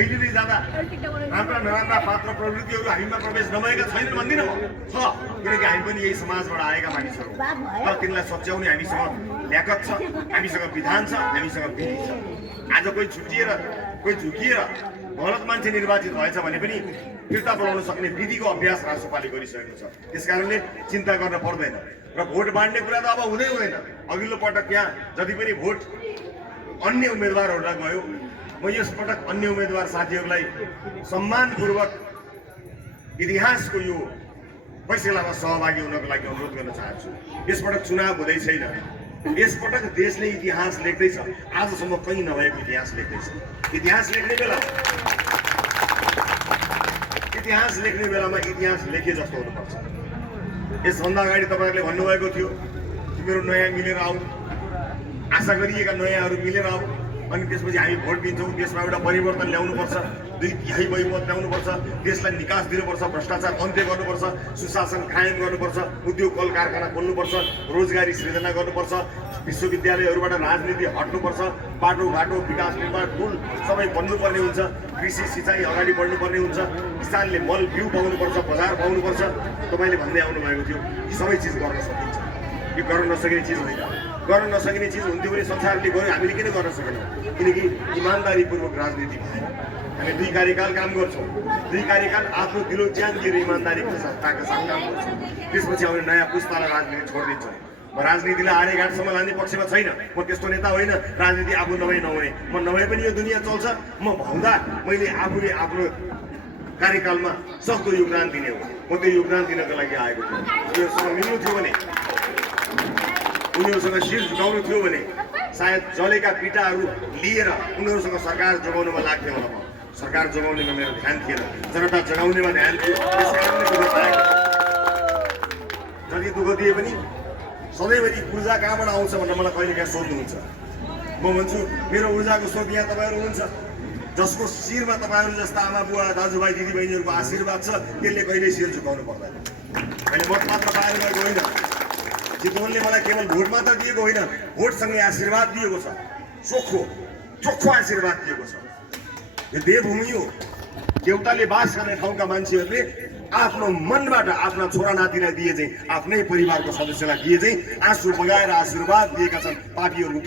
फैलिँदै जाँदा राम्रा नराम्रा पात्र प्रवृत्तिहरू हामीमा प्रवेश नभएका छैनन् भन्दिनँ म छ, किनकि हामी पनि यही समाजबाट आएका मानिसहरू तर तिनलाई सच्याउने हामीसँग ल्याकत छ, हामीसँग विधान छ, हामीसँग विधि छ। आज कोही छुट्टिएर कोही झुकिएर गलत मान्छे निर्वाचित भएछ भने पनि फिर्ता बोलाउन सक्ने विधिको अभ्यास राष्ट्रपालले गरिसकेको छ। त्यसकारणले चिन्ता गर्न पर्दैन र भोट बाँड्ने कुरा त अब हुँदै हुँदैन। अघिल्लो पटक यहाँ जति पनि भोट अन्य उम्मेदवारहरूलाई गयो, म यसपटक अन्य उम्मेदवार साथीहरूलाई सम्मानपूर्वक इतिहासको यो फैसलामा सहभागी हुनको लागि अनुरोध गर्न चाहन्छु। यसपटक चुनाव हुँदै छैन, यसपटक देशले इतिहास लेख्दैछ, आजसम्म कहीँ नभएको इतिहास लेख्दैछ। इतिहास लेख्ने बेलामा इतिहास लेखे जस्तो हुनुपर्छ। यसभन्दा अगाडि तपाईँहरूले भन्नुभएको थियो तिमीहरू नयाँ मिलेर आऊ, आशा गरिएका नयाँहरू मिलेर आऊ, अनि त्यसपछि हामी भोट दिन्छौँ, देशमा एउटा परिवर्तन ल्याउनुपर्छ, 2/3 बहुमत ल्याउनुपर्छ, देशलाई निकास दिनुपर्छ, भ्रष्टाचार अन्त्य गर्नुपर्छ, सुशासन कायम गर्नुपर्छ, उद्योग कल कारखाना खोल्नुपर्छ, रोजगारी सृजना गर्नुपर्छ, विश्वविद्यालयहरूबाट राजनीति हट्नुपर्छ, बाटोघाटो विकास निर्माण पुल सबै बन्नुपर्ने हुन्छ, कृषि सिँचाइ अगाडि बढ्नुपर्ने हुन्छ, किसानले मल बिउ पाउनुपर्छ, बजार पाउनुपर्छ। तपाईँले भन्दै आउनुभएको थियो यी सबै चिज गर्न सकिन्छ, यो गर्न नसकिने चिज होइन। गर्न नसकिने चिज हुन्थ्यो भने संसारले गर्यो, हामीले किन गर्न सकेनौँ? किनकि इमान्दारीपूर्वक राजनीति भयो। हामी 2 कार्यकाल काम गर्छौँ, 2 कार्यकाल आफ्नो दिलो ज्यान दिएर इमान्दारीको साथ काम गर्छौँ। त्यसपछि आउने नयाँ पुस्तालाई राजनीति छोडिदिन्छौँ। म राजनीतिलाई आडेघाटसम्म लाने पक्षमा छैन, म त्यस्तो नेता होइन। राजनीति आफू नभए नहुने, म नभए पनि यो दुनियाँ चल्छ। म हुँदा मैले आफूले आफ्नो कार्यकालमा सक्दो योगदान दिने हो, म त्यो योगदान दिनको लागि आएको थिएँ। उनीहरूसँग मिल्नु थियो भने, उनीहरूसँग शिर झुकाउनु थियो भने सायद जलेका पिटाहरू लिएर उनीहरूसँग सरकार जोगाउनुमा लाग्थ्यो होला। म सरकार जोगाउनेमा मेरो ध्यान थिएन, जनता जगाउनेमा ध्यान थियो। त्यसकारणले दुःख पाएको। जति दुःख दिए पनि सधैँभरि ऊर्जा कहाँबाट आउँछ भनेर मलाई कहिलेकाहीँ सोध्नुहुन्छ। म भन्छु मेरो ऊर्जाको स्रोत यहाँ तपाईँहरू हुनुहुन्छ। जसको शिरमा तपाईँहरू जस्ता आमा बुवा दाजुभाइ दिदीबहिनीहरूको आशीर्वाद छ, त्यसले कहिल्यै शिर झुकाउनु पर्दैन। मैले मत मात्र पाएर गएको होइन, चितवनले मलाई केवल भोट मात्र दिएको होइन, भोटसँगै आशीर्वाद दिएको छ, चोखो आशीर्वाद दिएको छ। यो देवभूमि हो। देउताले बास गर्ने ठाउँका मान्छेहरूले आफ्नो मनबाट आफ्ना छोरा नातिलाई दिए चाहिँ, आफ्नै परिवारको सदस्यलाई दिए चाहिँ आँसु बगाएर आशीर्वाद दिएका छन्। पापीहरूको